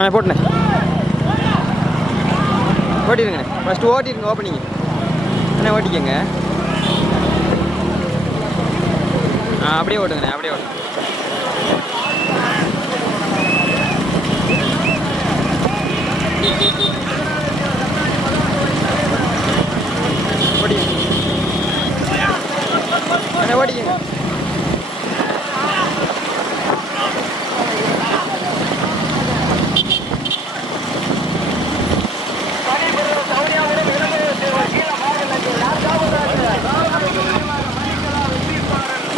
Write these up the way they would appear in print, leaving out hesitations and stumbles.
போட்டுண்ணே ஓட்டிடுங்க. First ஓட்டிடுங்க ஓப்பனிங்க. அண்ணே ஓட்டிக்கங்க. அப்படியே ஓட்டுங்கண்ணே அப்படியே ஓட்டுங்க. ஓட்டிங்க அண்ணே ஓட்டிக்கங்க.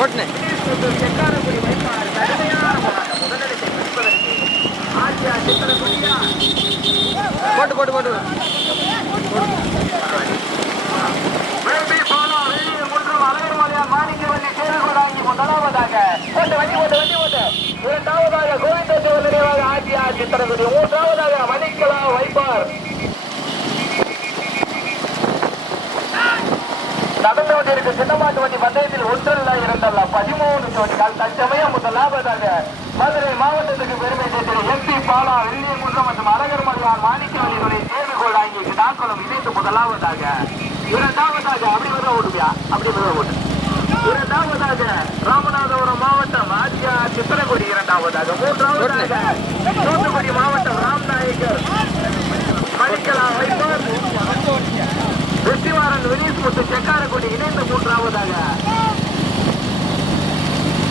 போட்டுண்ணே போட்டு போட்டு போட்டு இரண்டாவதாக கோவிந்தேஸ்வரர் நினைவாக ஆட்சியார் சித்திரகுடி, மூன்றாவதாக மணிக்கலா வைப்பார். நடந்து கொண்டிருக்கும் சின்னமாட்டு வண்டி பந்தயத்தில் ஒன்றல்ல இரண்டல்ல 13 ஜோடிகள். தற்சமயம் முதலாவதாக மதுரை மாவட்டத்துக்கு பெருமை சேர்த்த எம்பி பாலா வெள்ளியங்குன்றம் மற்றும் அழகர் மலையான் மாணிக்கவல்லியுடைய தேர்வுகோள் ஆகிய தாக்குளம் இணைந்து முதலாவதாக. இரண்டாவதாக அப்படி விட ஓடுவியா அப்படி விட ஓட்டு. இரண்டாவதாக ராமநாதபுரம் மாவட்டம் ஆட்சியார் சித்திரகுடி இரண்டாவதாக. மூன்றாவதாக தூத்துக்குடி மாவட்டம் ராம்நாயக்கர் மணிக்கலா வைப்பார் வெற்றிவாரன் வினீஸ் முத்து செக்காரக்குடி இணைந்து மூன்றாவதாக.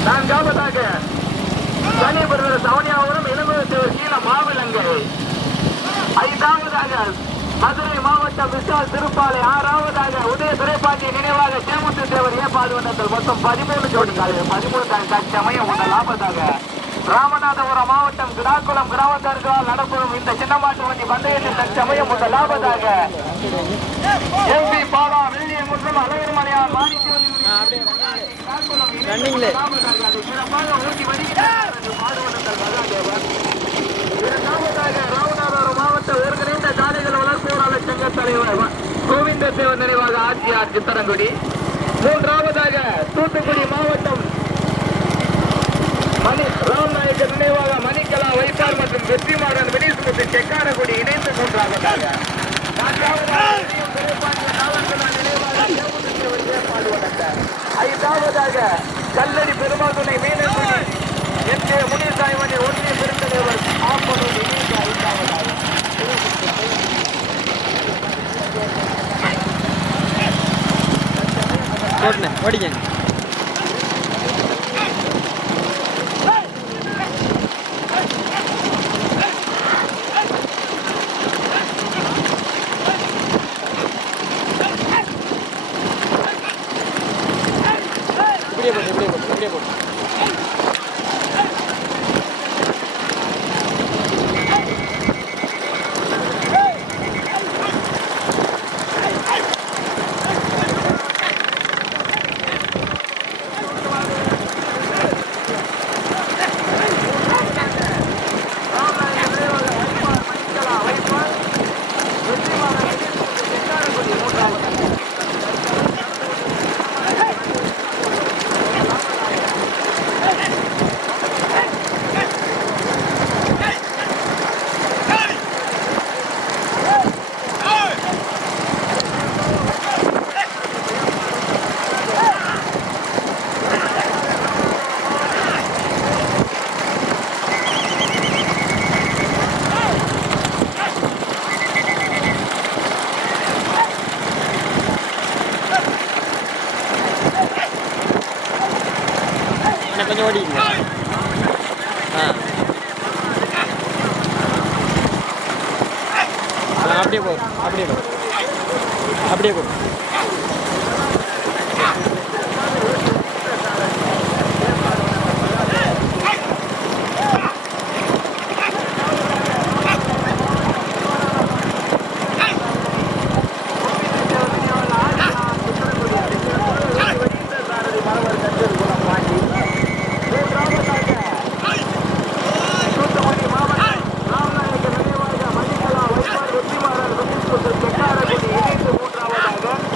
நான்காவதாக கனிபுரம் சவனியாபுரம் இளம்பரத்தேவர் கீழ மாவிலங்கை. ஐந்தாவதாக மதுரை மாவட்டம் விஷால் திருப்பாலை. ஆறாவதாக உதய துரைப்பாண்டிய நினைவாக சேமுத்து தேவர் ஏற்பாடு மொத்தம் 13 ஜோடிகள். 13 தற்சமயம் முதலாவதாக ராமநாதபுரம் மாவட்டம் கிடாக்குளம் கிராமத்தார்களால் நடக்கும் இந்த சின்னமாட்டு வண்டி பந்தயத்தில் தற்சமயம் முதலாவதாக எம்பி பாலா வெள்ளியங்குன்றம் அழகர் மலையான் மாணிக்கவல்லி ராமநாதபுரம் மாவட்ட ஒருங்கிணைந்த காளைகள் வளர்ப்போராளர் சங்க தலைவர் கோவிந்தேஸ்வரர் நினைவாக ஆட்சியார் சித்தரங்குடி. மூன்றாவதாக தூத்துக்குடி மாவட்டம் ராம்நாயக்கர் நினைவாக மணிக்கலா வைப்பார் மற்றும் வெற்றிமாறன் வினீஸ்முத்து செக்காரக்குடி இணைந்து மூன்றாவதாக. ஐந்தாவதாக கல்லடி பெருமாள் துணை மீனக்குடி என் முனிசாய்மணி ஒன்றிய பெருந்தலைவர் ஆப்பனூர் இணைந்து ஐந்தாவதாக. ஓடிங்க இப்படியே போட்டு கொஞ்சம் ஓடிங்க. அப்படியே போ அப்படியே போ அப்படியே போ. ராமநாயக்கர் நினைவாக மணிக்கலா வைப்பார் வெற்றிமாறன் வினீஸ்முத்து செக்காரக்குடி இணைந்து மூன்றாவதாக.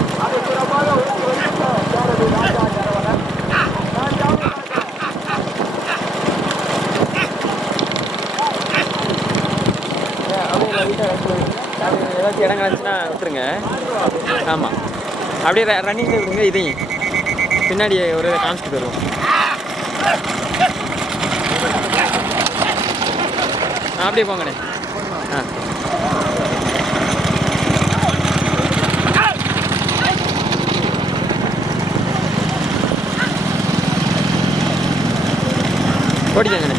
விடுங்க. ஆமாம், அப்படியே ரன்னிங்கில் விடுங்க. இதையும் பின்னாடி ஒரு காமிச்சிட்டு வருவோம். அப்படியே போங்கண்ணே. ஓடிக்கங்கண்ணே.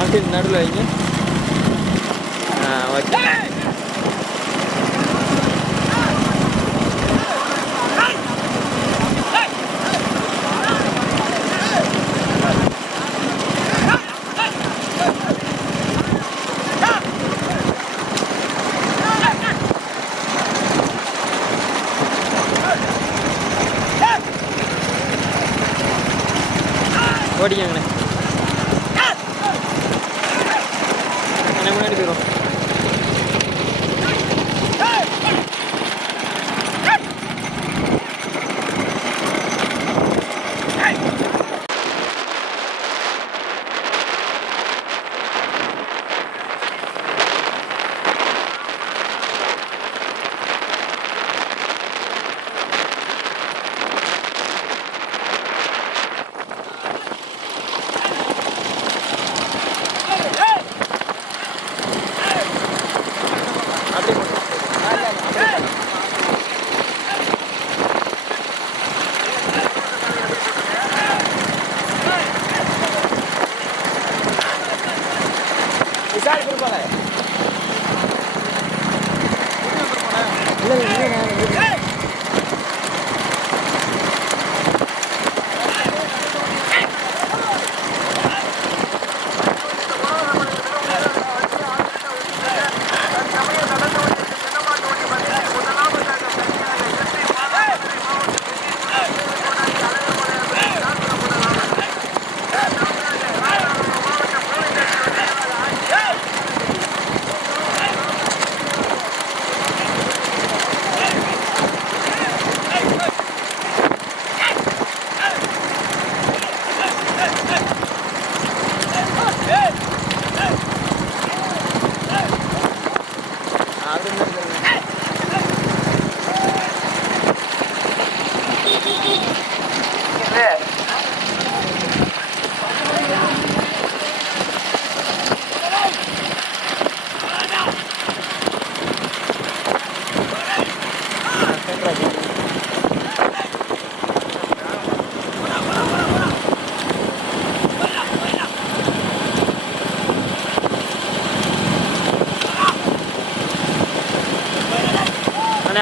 அப்படி நடுவில் வைங்க. ஓகே. ஓடிக்கங்கண்ணே. அண்ணே முன்னாடி போயிடும்.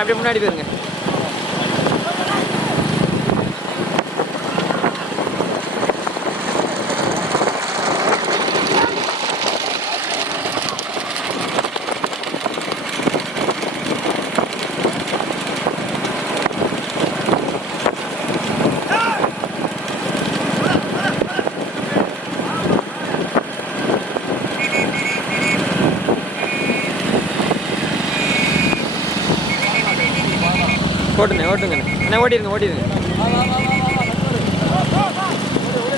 அப்படியே முன்னாடி போயிருங்க. ஓட்டுங்க ஓட்டுங்க என்ன ஓட்டிடுங்க ஓட்டிடுங்க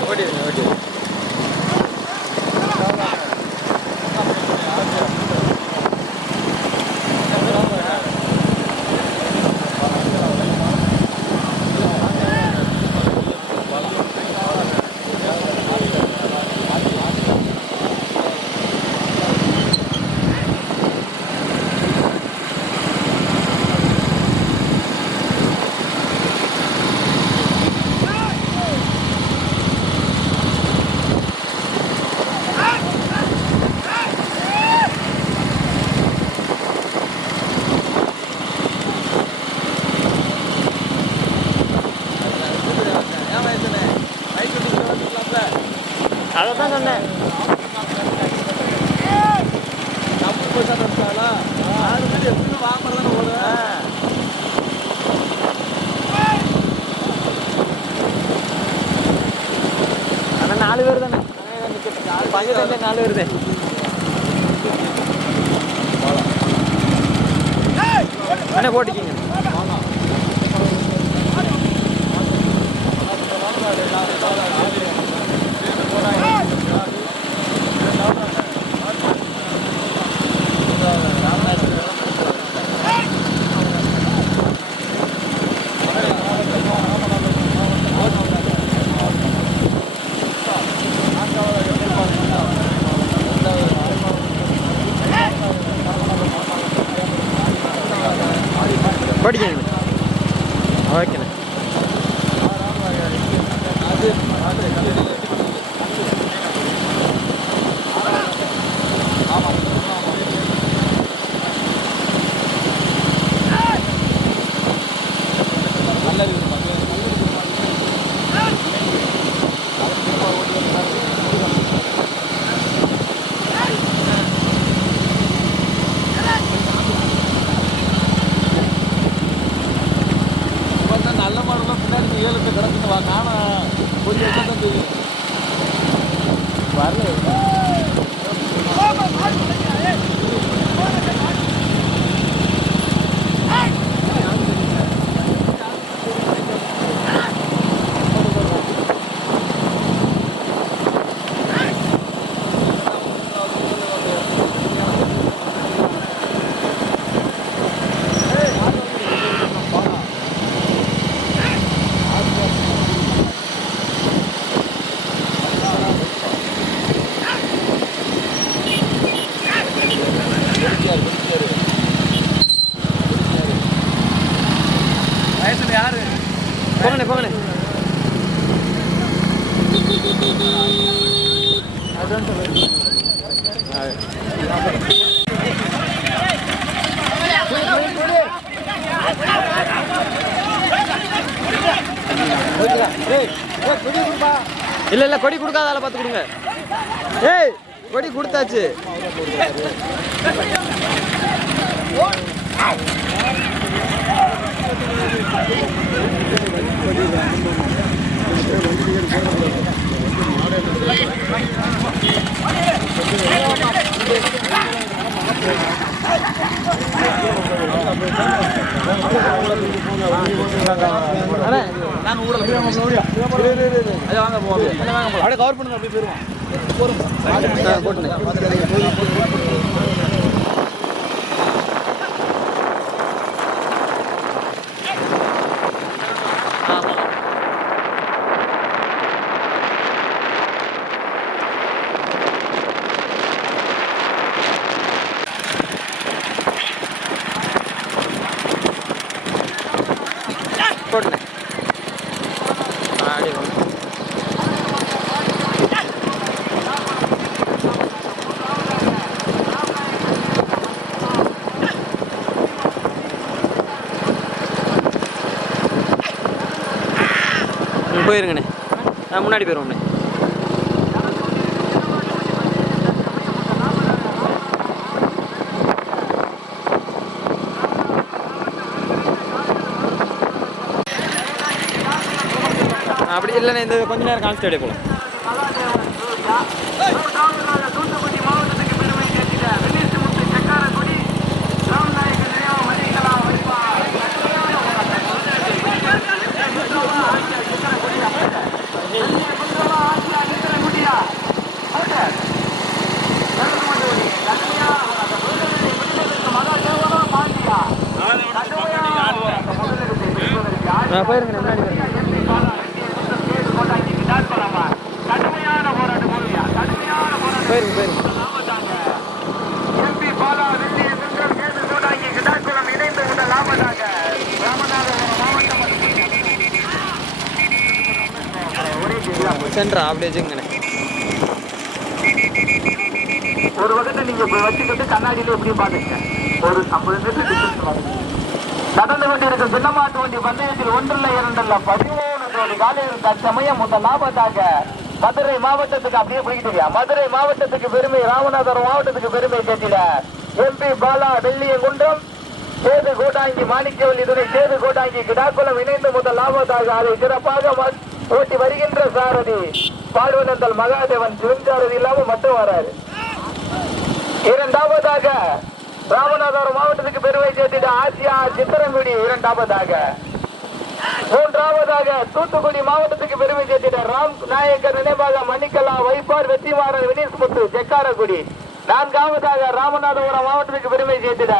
ஓட்டிடுங்க ஓட்டிடுங்க. அதை தான் சொன்னேன். ஆனால் 4 பேர் தானே பஞ்சத்துல 4 பேர் தான். அண்ணே போட்டிக்கிங்க. 7 கிடக்குன்னு வா நானும் ஒரு தான் தெரியும் வரல. போங்கண்ணே போங்கண்ணே. இல்ல இல்ல கொடி கொடுக்காதால பார்த்து கொடுங்க. ஏய் கொடி கொடுத்தாச்சு. நான் ஊடல வாங்க போவாங்க அப்படியே கவர் பண்ணுங்க அப்படியே போயிருவான் போட்டுங்க. போட்டுங்க போயிருங்கண்ணே. நான் முன்னாடி போயிருவோம்ண்ணே. அப்படி இல்லைண்ணே இந்த கொஞ்ச நேரம் கான்ஸ்டேட் போகலாம். போயிருங்க முன்னாடி போயிருங்க போயிருங்க. சென்ட்ரா அப்படி வச்சுங்கண்ணே. ஒரு வகத்தை நீங்க வச்சுக்கிட்டு கண்ணாடியில எப்படி பாத்துங்க. ஒரு 50 மீட்டர் நடந்து கொண்டிருக்கும் சின்னமாட்டு வண்டி பந்தயத்தில் 1-2 ஜோடி காலையில் தற்சமயம் முதலாவதாக மதுரை மாவட்டத்துக்கு அப்படியே போய்கிட்டு மதுரை மாவட்டத்துக்கு பெருமை, ராமநாதபுரம் மாவட்டத்துக்கு பெருமை கேட்டில MP பாலா வெள்ளியங்குன்றம் சேது கோட்டாங்கி மாணிக்கவல்லி துணை சேது கோட்டாங்கி கிடாக்குளம் இணைந்து முதலாவதாக அதை சிறப்பாக ஓட்டி வருகின்ற சாரதி பால்வனந்தல் மகாதேவன் சிவன்சாரதி இல்லாம மட்டும் வராரு. இரண்டாவதாக ராமநாதபுரம் மாவட்டத்துக்கு பெருமை சேர்த்திட ஆசியா சித்திரங்குடி இரண்டாவதாக. மூன்றாவதாக தூத்துக்குடி மாவட்டத்துக்கு பெருமை சேர்த்திட ராம் நாயக்கர் நினைவாக மணிக்கலா வைப்பார் வெற்றிமாறன் வினீஸ்முத்து செக்காரக்குடி. நான்காவதாக ராமநாதபுரம் மாவட்டத்துக்கு பெருமை சேர்த்திட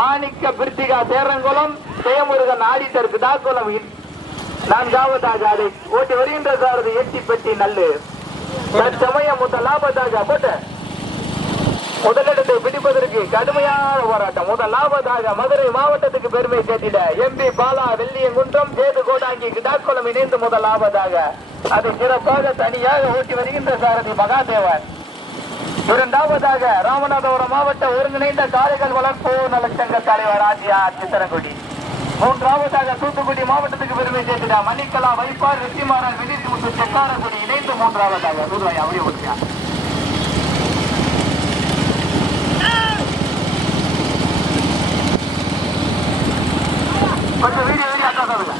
மாணிக்க பிரித்திகா சேரங்குளம் ஜெயமுருகன் ஆடிட்டர் கிடாக்குளம். நான்காவதாக அதை ஓட்டி வருகின்ற சாரதி எட்டிப்பட்டி நல்லு. தற்சமயம் முதலாவதாக போட்ட முதலிடத்தை பிடிப்பதற்கு கடுமையான போராட்டம். முதலாவதாக மதுரை மாவட்டத்துக்கு பெருமை சேர்த்திட MP பாலா வெள்ளியங்குன்றம் சேது கோடாங்கி கிடாக்குளம் இணைந்து முதலாவதாக அதை சிறப்பாக தனியாக ஓட்டி வருகின்ற சாரதி மகாதேவன். இரண்டாவதாக ராமநாதபுரம் மாவட்ட ஒருங்கிணைந்த காளைகள் வளர்ப்பு நலச்சங்க தலைவர் ஆசியா சித்திரங்குடி. மூன்றாவதாக தூத்துக்குடி மாவட்டத்துக்கு பெருமை சேர்த்திட மணிக்கலா வைப்பார் வெற்றிமாறன் வினீஸ்முத்து செக்காரக்குடி இணைந்து மூன்றாவதாக. தூதுவாய் அப்படியே ஓட்டியா கொஞ்சம் வீடியோ அக்கா சொல்லுங்க.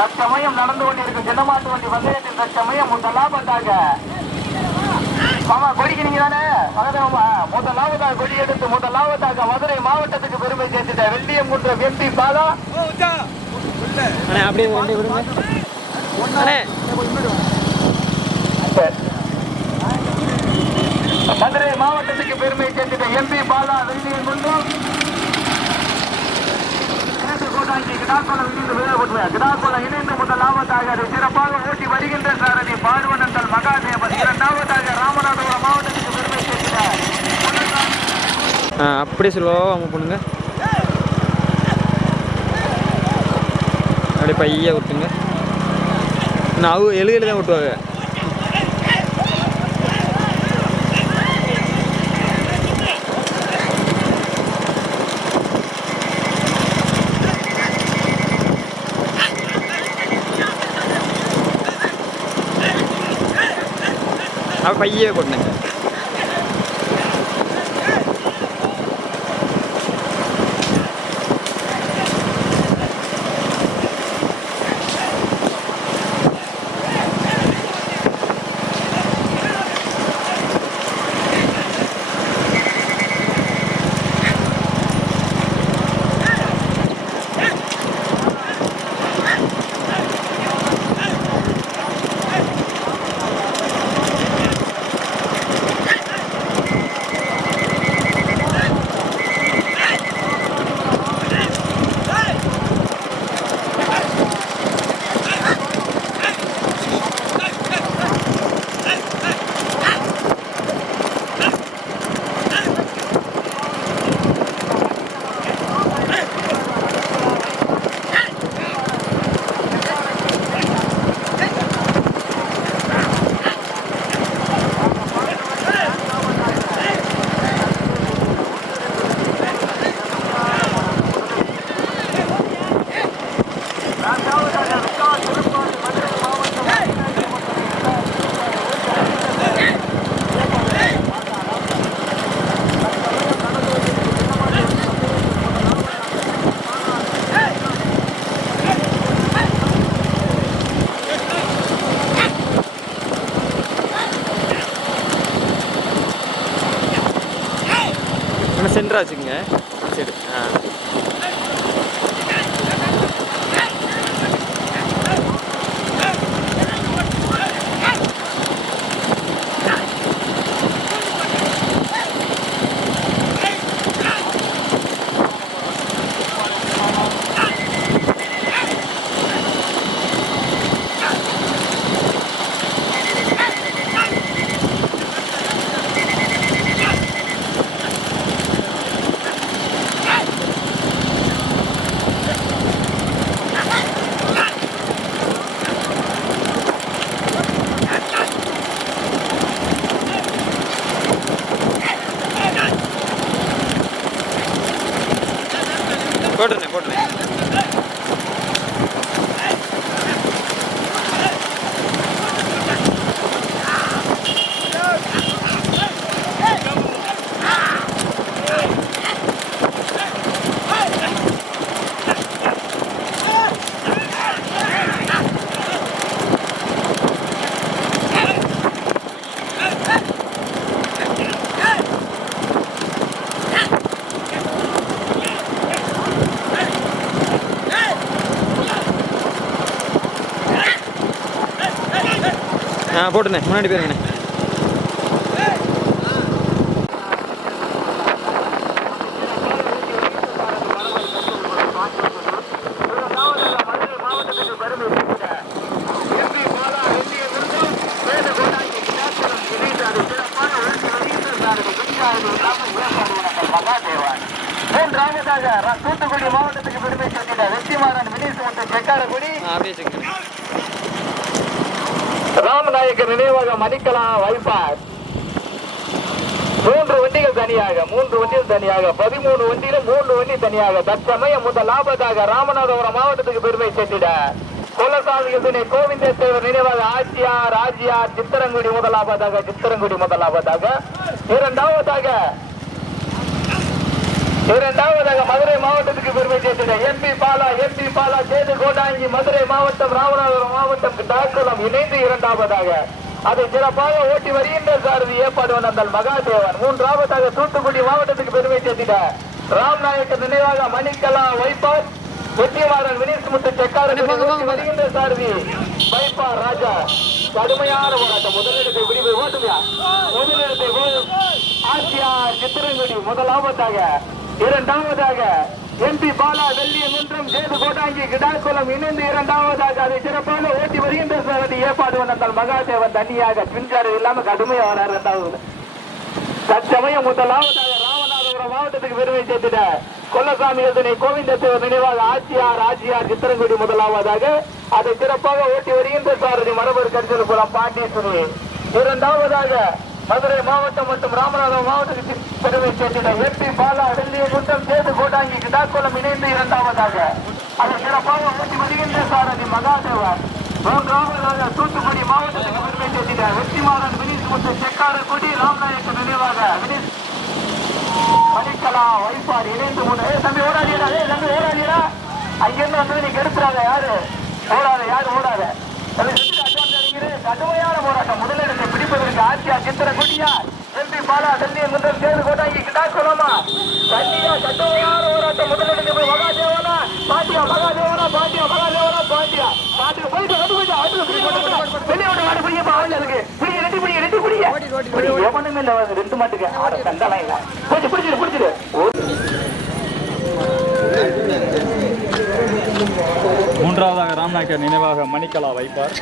தற்சமயம் நடந்து கொண்டிருக்கும் சின்னமாட்டு வண்டி பந்தயத்தில் தற்சமயம் முதலாவதாக மாமா கொடிக்கு நீங்க தானே மகதேவமா முதலாவதாக கொடி எடுத்து முதலாவதாக மதுரை மாவட்டத்துக்கு பெருமை சேர்த்துட்ட வெள்ளியங்குன்றம் எம்பி பாலா அண்ணே அப்படியே வண்டி விடுங்க அண்ணே. மதுரை மாவட்டத்துக்கு பெருமை சேர்த்துட்ட எம்பி பாலா வெள்ளியங்குன்றம் இணைந்து முதலாவதாக சிறப்பாக ஓட்டி வருகின்ற சாரதி பாடுவனந்தல் மகாதேவன். இரண்டாவதாக ராமநாதபுரம் மாவட்டத்துக்கு பெருமை சேர்க்கிறார். அப்படியே சொல்லுவோம் அவங்க பொண்ணுங்க அப்படியே பைய விட்டுங்க. நான் அவங்க எழுதியில் தான் விட்டுவாங்க. பையே கொண்டேன். சென்டரா வச்சுக்கோங்க. சரி போட்டுருங்க போட்டுருங்க. போட்டுண்ணே முன்னாடி போயிருங்கண்ணே. தூத்துக்குடி மாவட்டத்துக்கு பெருமை சேர்த்திட வெற்றிமாறன் வினேஷ் மற்றும் செக்காரக்குடி அப்படியே வச்சுக்கோங்க. ராமநாயக்கர் நினைவாக மணிக்கலாம் வைப்பார். 3 வண்டிகள் தனியாக 13 வண்டியில 3 வண்டி தனியாக. தற்சமயம் முதலாவதாக ராமநாதபுரம் மாவட்டத்துக்கு பெருமை சேர்த்திட கொல்லசாமிகள் துணை கோவிந்தேஸ்வரர் நினைவாக ஆச்சியார் சித்திரங்குடி முதலாவதாக. இரண்டாவதாக இரண்டாவதாக மதுரை மாவட்டத்துக்கு பெருமை சேர்த்திட எம்பி பாலா சேது கோட்டாங்கி மதுரை மாவட்டம் ராமநாதபுரம் மாவட்டம் தாக்குளம் இணைந்து இரண்டாவதாக அதை சிறப்பாக ஓட்டி வருகின்ற சாரதி ஏற்பாடு வந்தால் மகாதேவன். மூன்றாவதாக தூத்துக்குடி மாவட்டத்துக்கு பெருமை சேர்த்திட ராம்நாயக்கர் நினைவாக மணிக்கலா வைப்பார் வெற்றிமாறன் வினீஷ் முத்து செக்காரன் வருகின்ற சாரதி வைப்பார் ராஜா. கடுமையான போராட்டம். முதலிடத்தை விடிவு ஓட்டுமையா முதலிடத்தை ஆசியா சித்திரங்குடி முதலாவதாக. இரண்டாவதாக எம்பி பாலா வெள்ளியங்குன்றம் சேது கோட்டாங்கி கிடாக்குளம் இணைந்து இரண்டாவதாக அதை சிறப்பாக ஓட்டி வருகின்ற சாரதி ஏற்பாடு வந்தால் மகாதேவன் தனியாக பின்சாரம் இல்லாம கடுமையா வரார். இரண்டாவது தற்சமயம் முதலாவதாக ராமநாதபுரம் மாவட்டத்துக்கு பெருமை சேர்த்திட கொல்லசாமி எதனை கோவிந்தத்தேவர் நினைவாக ஆச்சியார் சித்திரங்குடி முதலாவதாக அதை சிறப்பாக ஓட்டி வருகின்ற சாரதி மரபர் கரிசல் குளம் பாண்டீஸ்வரி. இரண்டாவதாக மதுரை மாவட்டம் மற்றும் ராமநாதபுரம் மாவட்டத்துக்கு பெருமை சேர்த்திட எம்பி பாலா வெள்ளியங்குன்றம் சேது கோட்டாங்கி கிடாக்குளம் இணைந்து இரண்டாவதாக அதை சிறப்பாக ஓட்டி வருகின்ற சாரதி மகாதேவன். மூன்றாவதாக தூத்துக்குடி மாவட்டத்துக்கு பெருமை சேர்த்திட வெற்றிமாறன் வினீஷ் முத்து செக்காரக்குடி ராம்நாயக்க நினைவாக வினீஷ் மணிக்கலா வைப்பார் இணைந்து தம்பி ஓடாதீரா அங்கிருந்து வந்து நீங்க எடுத்துறாங்க. யாரு ஓடாத கடுமையான போராட்டம். முதலிடத்தை பிடிப்பதற்கு ஆட்சியா சித்திரக்குடியா எம்பி பாலா வெள்ளியங்குன்றம் சேது கோட்டாங்கி கிடாக்குளமா தண்ணியா கடுமையான போராட்டம். முதலிடத்தை போய் மகாதேவனா பாண்டியா போயிட்டு வெளியோட வாட புரியப்பா அவள் இருக்கு எவனுமே இல்ல ரெண்டு மாட்டுக்கு ஆட தந்தாலாம் இல்ல பிடிச்சிரு. மூன்றாவதாக ராம்நாயக்கர் நினைவாக மணிக்கலா வைப்பார்.